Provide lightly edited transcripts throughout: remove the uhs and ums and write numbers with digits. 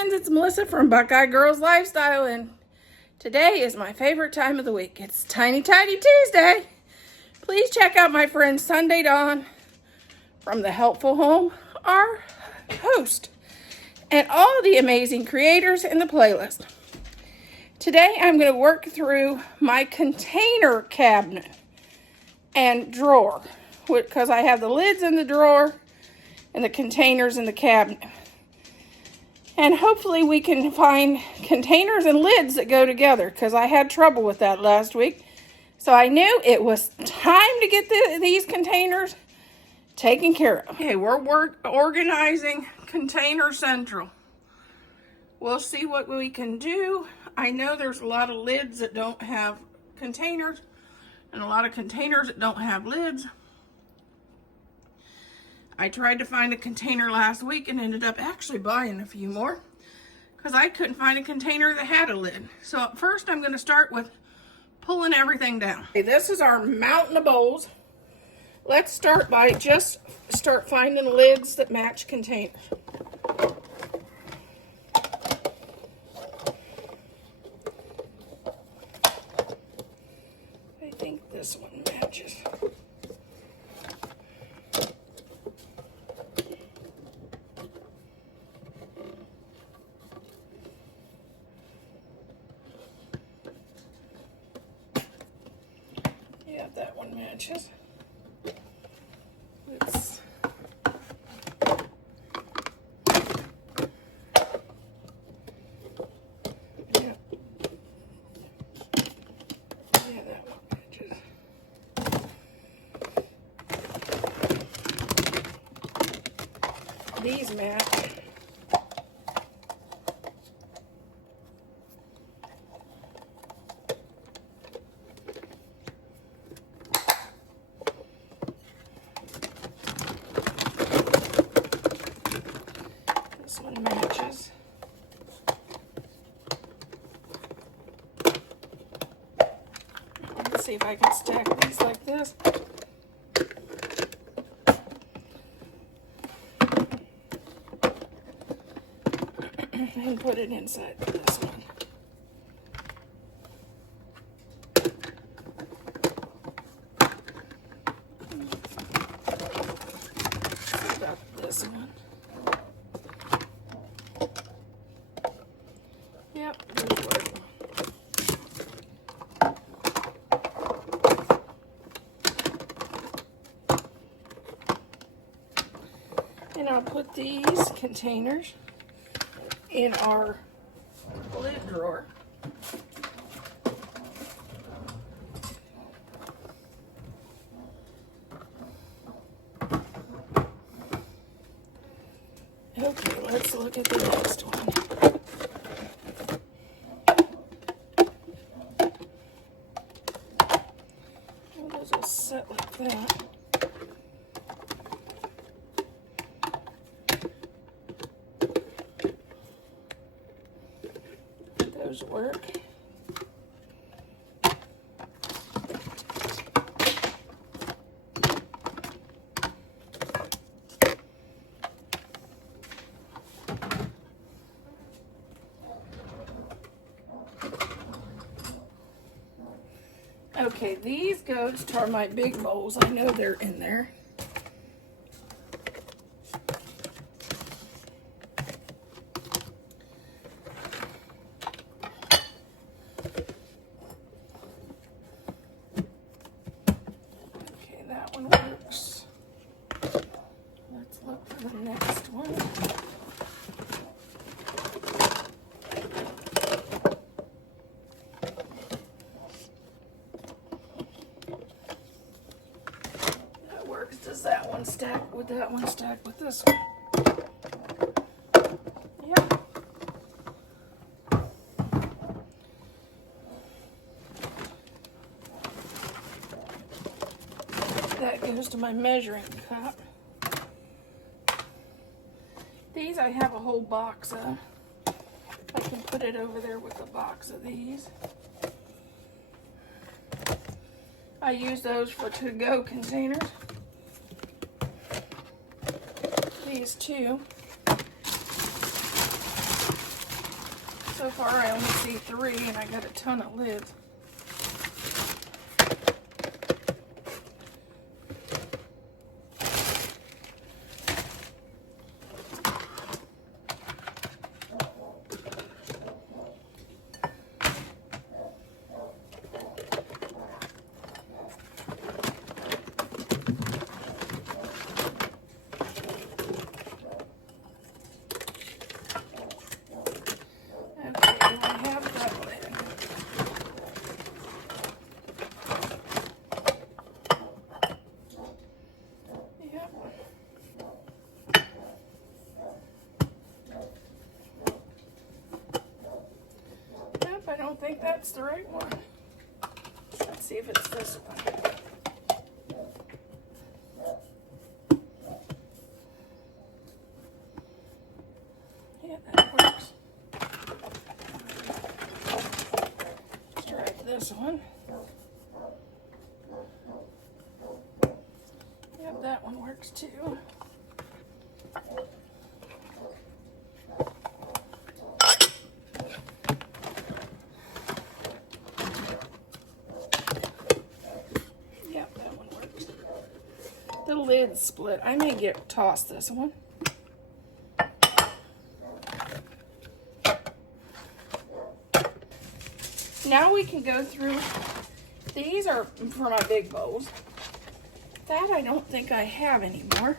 friends, it's Melissa from Buckeye Girls Lifestyle, and today is my favorite time of the week. It's Tiny Tidy Tuesday. Please check out my friend Sunday Dawn from The Helpful Home, our host, and all the amazing creators in the playlist. Today I'm going to work through my container cabinet and drawer, because I have the lids in the drawer and the containers in the cabinet. And hopefully we can find containers and lids that go together, because I had trouble with that last week. So I knew it was time to get these containers taken care of. Okay, we're organizing Container Central. We'll see what we can do. I know there's a lot of lids that don't have containers, and a lot of containers that don't have lids. I tried to find a container last week and ended up actually buying a few more because I couldn't find a container that had a lid. So first I'm going to start with pulling everything down. Okay, this is our mountain of bowls. Let's start by just finding lids that match containers. I think this one matches. Yeah, that one matches. Let's yeah, that one matches. These match. This one matches. Let's see if I can stack these like this. And put it inside this one. Set up this one. Yep, those work. And I'll put these containers in our lid drawer. Okay, let's look at the next one. We'll just set like that. Those work. Okay, these go to my big bowls. I know they're in there. Okay, that one works. Let's look for the next one. Does that one stack with that one stack with this one? Yeah. That goes to my measuring cup. These I have a whole box of. I can put it over there with a box of these. I use those for to-go containers. These two. So far I only see 3 and I got a ton of lids. I don't think that's the right one. Let's see if it's this one. Yeah, that works. Let's try this one. Yep, that one works too. The lid split. I may toss this one. Now we can go through. These are for my big bowls. That I don't think I have anymore.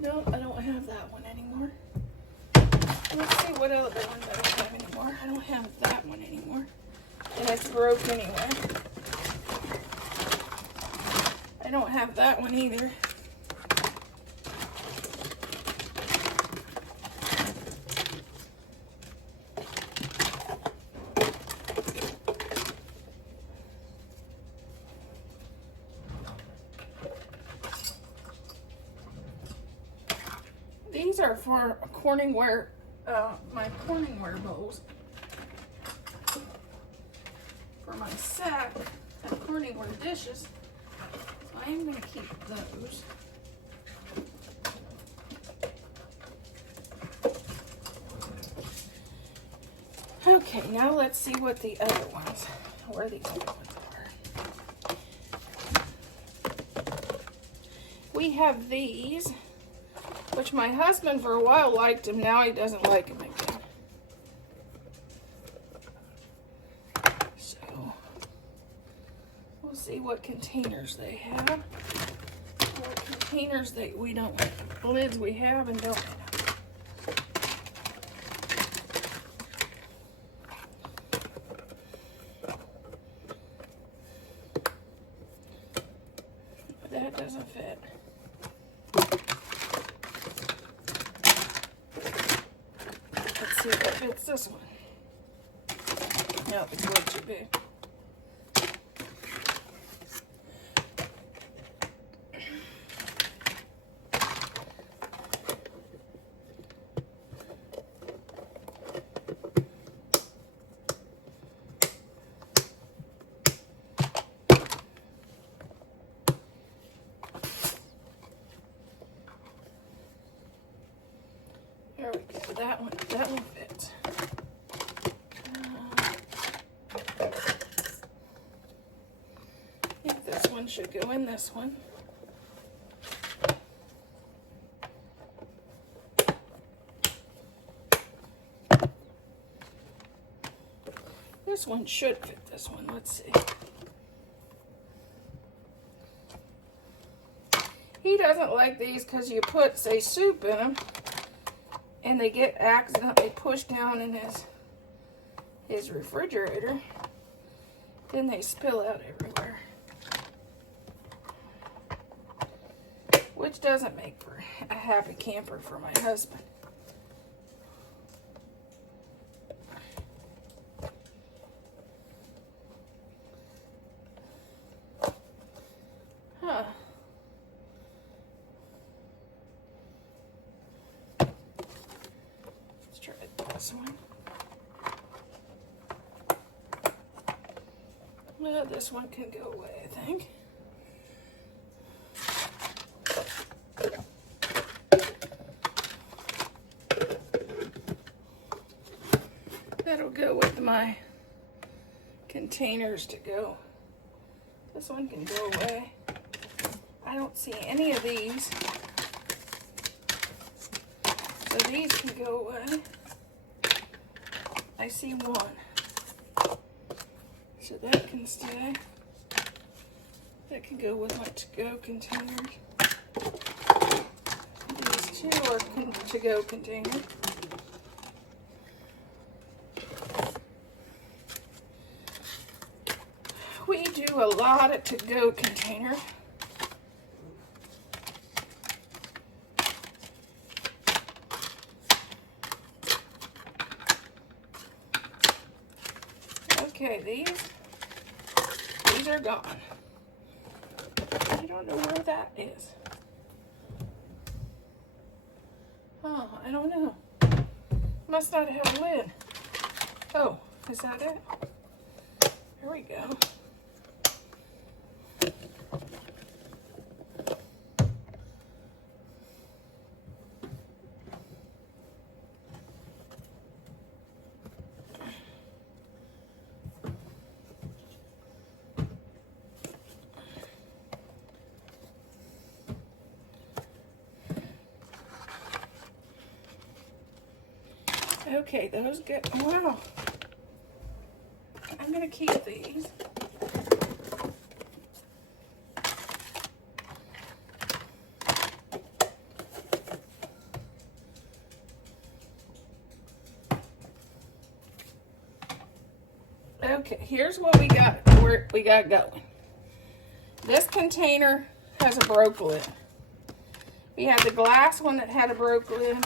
No, I don't have that one anymore. Let's see what other ones I don't have anymore. I don't have that one anymore. And it's broke anyway. I don't have that one either. These are for Corningware, my Corningware bowls. For my set of Corningware dishes. So I am going to keep those. Okay, now let's see what the other ones, where the other ones are. We have these, which my husband for a while liked them. Now he doesn't like them again. So we'll see what containers they have. What containers we don't, lids we have and don't have. That doesn't fit. Let's see if it fits this one. No, it's way too big. There we go. That one fits. I think this one should go in this one. This one should fit this one. Let's see. He doesn't like these because you put, say, soup in them. And they get accidentally pushed down in his refrigerator. Then they spill out everywhere. Which doesn't make for a happy camper for my husband. Huh. Try this one. Well, this one can go away, I think. That'll go with my containers to go. This one can go away. I don't see any of these. So these can go away. I see one. So that can stay. That can go with my to-go containers. These two are to-go containers. We do a lot of to-go containers. Okay, these are gone. I don't know where that is. Oh, I don't know. Must not have a lid. Oh, is that it? There we go. Okay, those get, wow. I'm gonna keep these. Okay, here's what we got going. This container has a broke lid. We had the glass one that had a broke lid.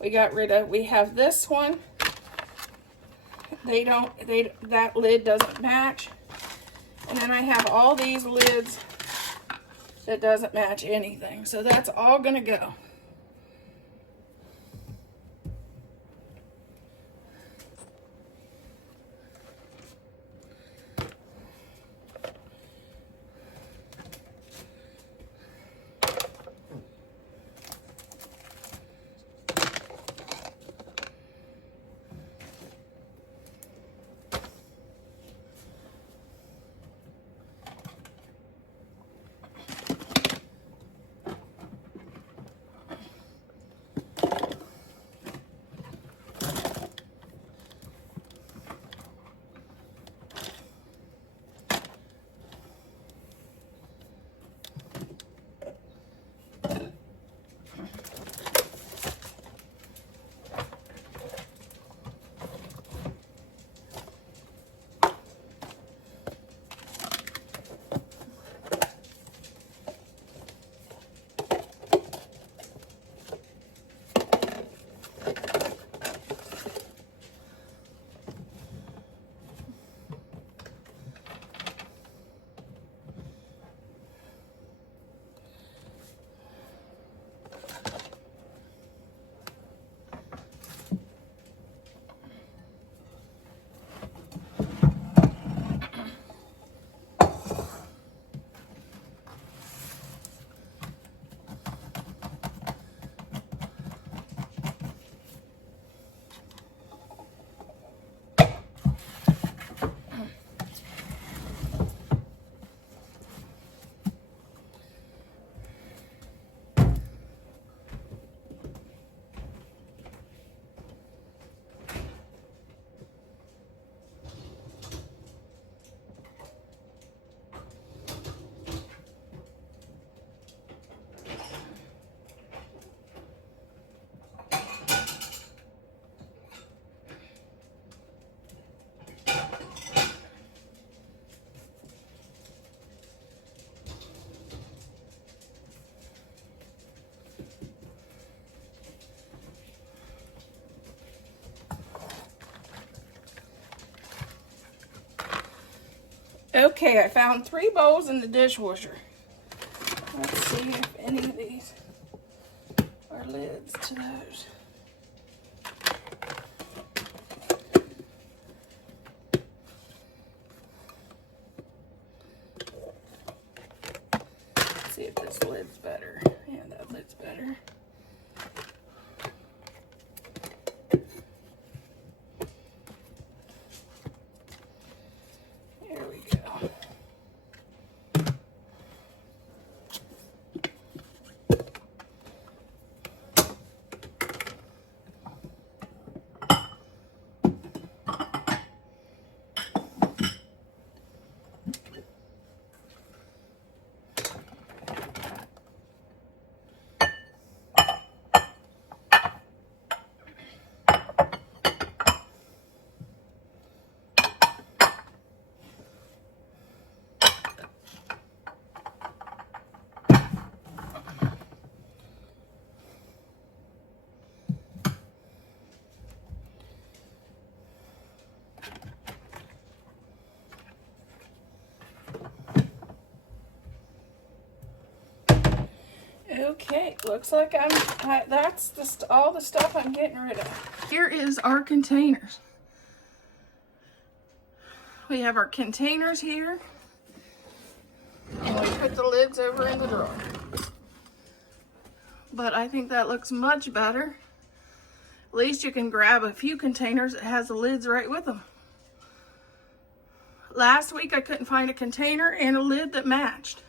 We got rid of. We have this one. That lid doesn't match. And then I have all these lids that doesn't match anything. So that's all gonna go. Okay, I found 3 bowls in the dishwasher. Let's see if any of these are lids to those. Let's see if this lid's better. Yeah, that lid's better. Okay, looks like that's all the stuff I'm getting rid of. Here is our containers. We have our containers here, and we put the lids over in the drawer. But I think that looks much better. At least you can grab a few containers that has the lids right with them. Last week I couldn't find a container and a lid that matched.